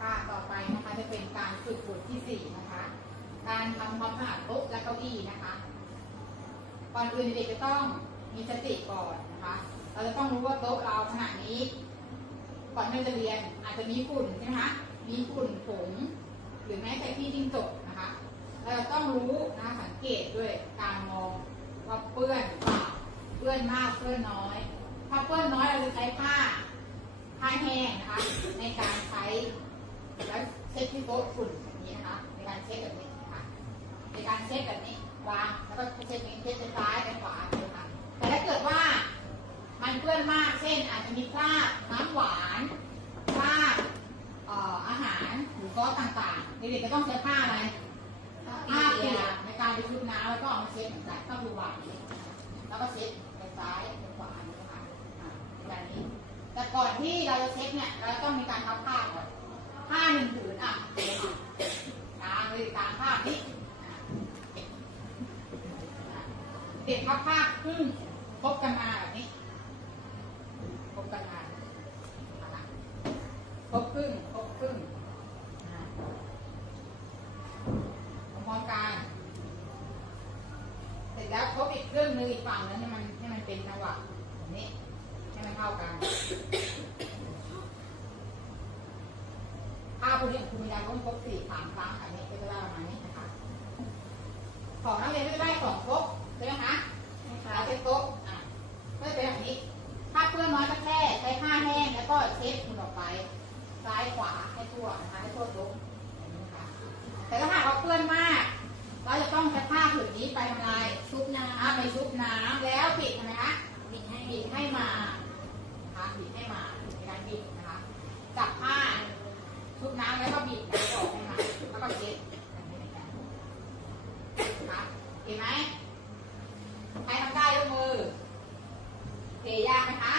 ค่ะต่อไปนะคะจะเป็นการฝึกบทที่สี่นะคะ การทำความสะอาดโต๊ะและเก้าอี้นะคะ ก่อนอื่นเด็กจะต้องมีสติก่อนนะคะ เราจะต้องรู้ว่าโต๊ะเราขณะนี้ ก่อนที่จะเรียนอาจจะมีฝุ่นใช่ไหมคะ มีฝุ่นผงหรือแม้แต่ที่จิ้งจกนะคะ เราต้องรู้นะคะสังเกตด้วยการมองว่าเปื้อนเปล่าเปื้อนมากเปื้อนน้อย ถ้าเปื้อนน้อยเราจะใช้ผ้าผ้าแห้งนะคะในการใช้ แล้วเช็ดที่โต๊ะฝุ่นแบบนี้นะคะในการเช็ดแบบนี้นะคะในการเช็ดแบบนี้วางแล้วก็เช็ดนี้เช็ดไปซ้ายไปขวาเลยค่ะแต่ถ้าเกิดว่ามันเปื้อนมากเช่น อาจจะมีคราบน้ำหวานคราบอาหารหรือซอต่างๆเด็กๆจะต้องใช้ผ้าอะไรผ้าเปียกในการไปชุบน้ำแล้วก็เอามาเช็ดเหมือนกันก็คือวางอย่างนี้แล้วก็เช็ดไปซ้ายไปขวาอย่างนี้นะคะอ่าแบบนี้แต่ก่อนที่เราจะเช็ดเนี่ยเราต้องมีการพับผ้าก่อน ผ้าหนึ่งผืนอะกาง เลยกางผ้านี้อ่เด็กพับผ้าครึ่งคบกันมาแบบนี้คบกันมานะคะคบครึ่งคบครึ่งอ่าพร้อมกันเสร็จแล้วคบอีกเรื่องนึงอีกฝั่งนึงให้มันให้มันเป็นจังหวะแบบนี้ให้มันเท่ากันถ้าคุณเรียนคุณมีได้ต้องคบสี่สามครั้งอันนี้ ก็จะได้ประมาณนี้นะคะ ของนักเรียนก็จะได้สองครบใช่ไหมคะแล้วเช็ดโต๊ะอะก็จะเป็นแบบนี้ ถ้าเพื่อนน้อยก็แค่ใช้ผ้าแห้งแล้วก็เช็ดคุณออกไป ซ้ายขวาให้ทั่วนะคะให้ทั่วโต๊ะอย่างนี้นะคะแต่ถ้าหากว่าเปื้อนมาก เราจะต้องใช้ผ้าผืนนี้ไปทำลายชุบน้ำไปชุบน้ำ เห็นไหมใครทำได้ยกมือเทยากไหมคะ